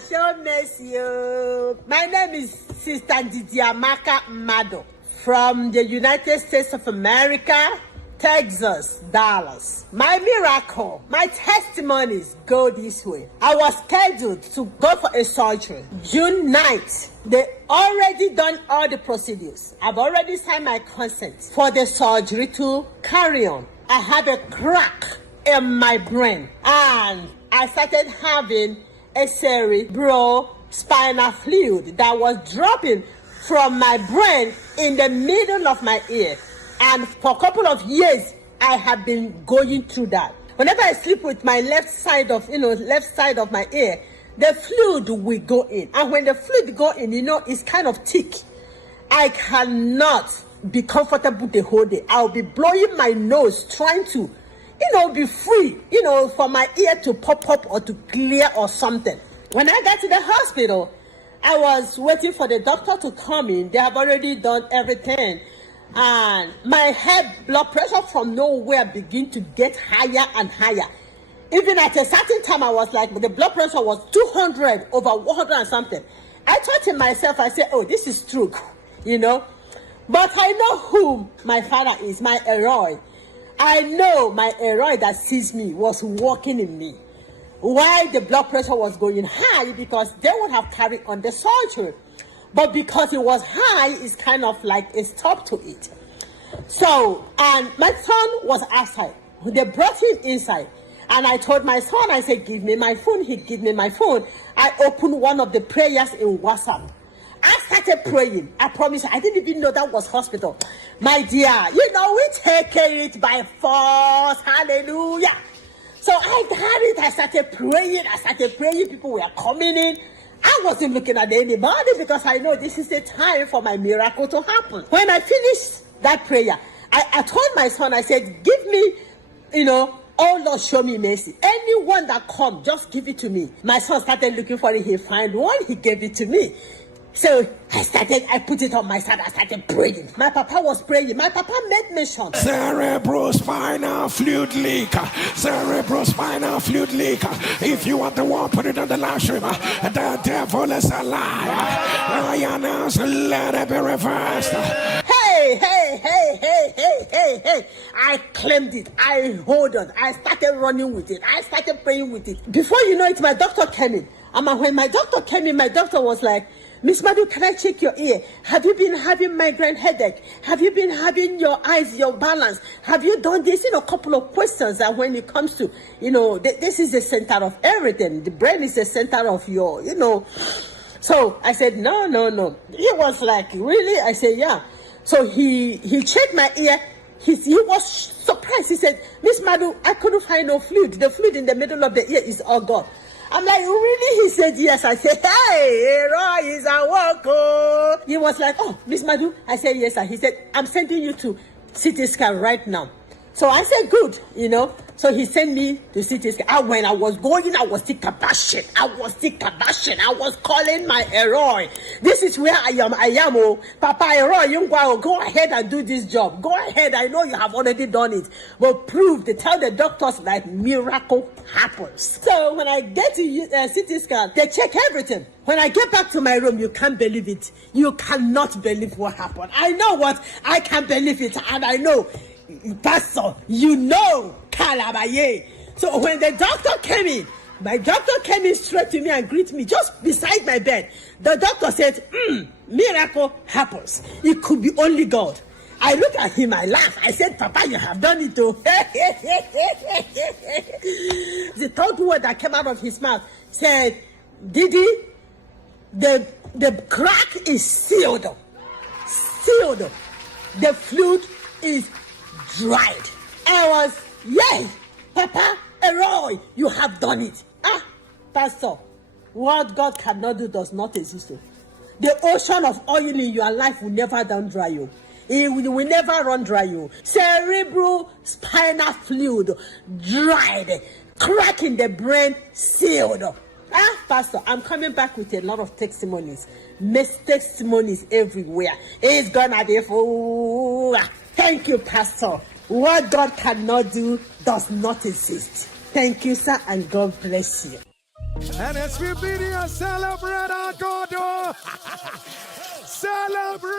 show mercy. My name is Sister Didiamaka Mado from the United States of America, Texas, Dallas. My miracle, my testimonies go this way. I was scheduled to go for a surgery June 9th. They already done all the procedures. I've already signed my consent for the surgery to carry on. I had a crack in my brain and I started having a cerebral spinal fluid that was dropping from my brain in the middle of my ear. And for a couple of years, I have been going through that. Whenever I sleep with my left side of my ear, the fluid will go in. And when the fluid go in, it's kind of thick. I cannot be comfortable the whole day. I'll be blowing my nose, trying to, be free, for my ear to pop up or to clear or something. When I got to the hospital, I was waiting for the doctor to come in. They have already done everything. And my head blood pressure from nowhere began to get higher and higher. Even at a certain time, I was like, the blood pressure was 200 over 100 and something. I thought to myself, I said, oh, this is true, But I know who my father is, my Eroi. I know my Eroi that sees me was working in me. Why the blood pressure was going high? Because they would have carried on the surgery. But because it was high, it's kind of like a stop to it. So, and my son was outside. They brought him inside. And I told my son, I said, give me my phone. He gave me my phone. I opened one of the prayers in WhatsApp. I started praying. I promise you, I didn't even know that was hospital. My dear, we take it by force. Hallelujah. So I got it. I started praying. People were coming in. I wasn't looking at anybody because I know this is the time for my miracle to happen. When I finished that prayer, I told my son, I said, give me, oh Lord, show me mercy. Anyone that comes, just give it to me. My son started looking for it. He found one. He gave it to me. So I put it on my side. I started praying. My papa was praying. My papa made mention. Cerebral spinal fluid leak. Cerebral spinal fluid leak. If you want the one, put it on the live stream. The devil is a liar. I announce, let it be reversed. Hey. I claimed it. I hold on. I started running with it. I started praying with it. Before you know it, my doctor came in. And when my doctor came in, my doctor was like, Miss Madu, can I check your ear? Have you been having migraine headache? Have you been having your eyes, your balance? Have you done this? A couple of questions that when it comes to, this is the center of everything. The brain is the center of your, So I said, no. He was like, really? I said, yeah. So he checked my ear. He was surprised. He said, Miss Madu, I couldn't find no fluid. The fluid in the middle of the ear is all gone. I'm like, really? He said, yes. I said, hey, Roy is a worker. He was like, oh, Miss Madu. I said, yes, sir. He said, I'm sending you to CT scan right now. So I said, good, So he sent me to CT scan. And when I was going, I was still kabashing. I was calling my Eroi. This is where I am. Oh, Papa Eroi, you go ahead and do this job. Go ahead. I know you have already done it. But tell the doctors that miracle happens. So when I get to CT scan, they check everything. When I get back to my room, you can't believe it. You cannot believe what happened. I know what. I can believe it. And I know. Pastor, Calabaye. So when the doctor came in, my doctor came in straight to me and greeted me just beside my bed. The doctor said, miracle happens. It could be only God. I looked at him, I laughed. I said, Papa, you have done it too. The third word that came out of his mouth said, Didi, the crack is sealed. The fluid is dried. I was, yay, Papa, Eroi, you have done it. Pastor, what God cannot do does not exist. The ocean of oil in your life will never run dry you. It will never run dry you. Cerebral spinal fluid dried, crack in the brain sealed. Pastor, I'm coming back with a lot of testimonies. Testimonies everywhere. It's gonna be full. Thank you, Pastor. What God cannot do does not exist. Thank you, sir, and God bless you. NSPPD, celebrate our God. Celebrate.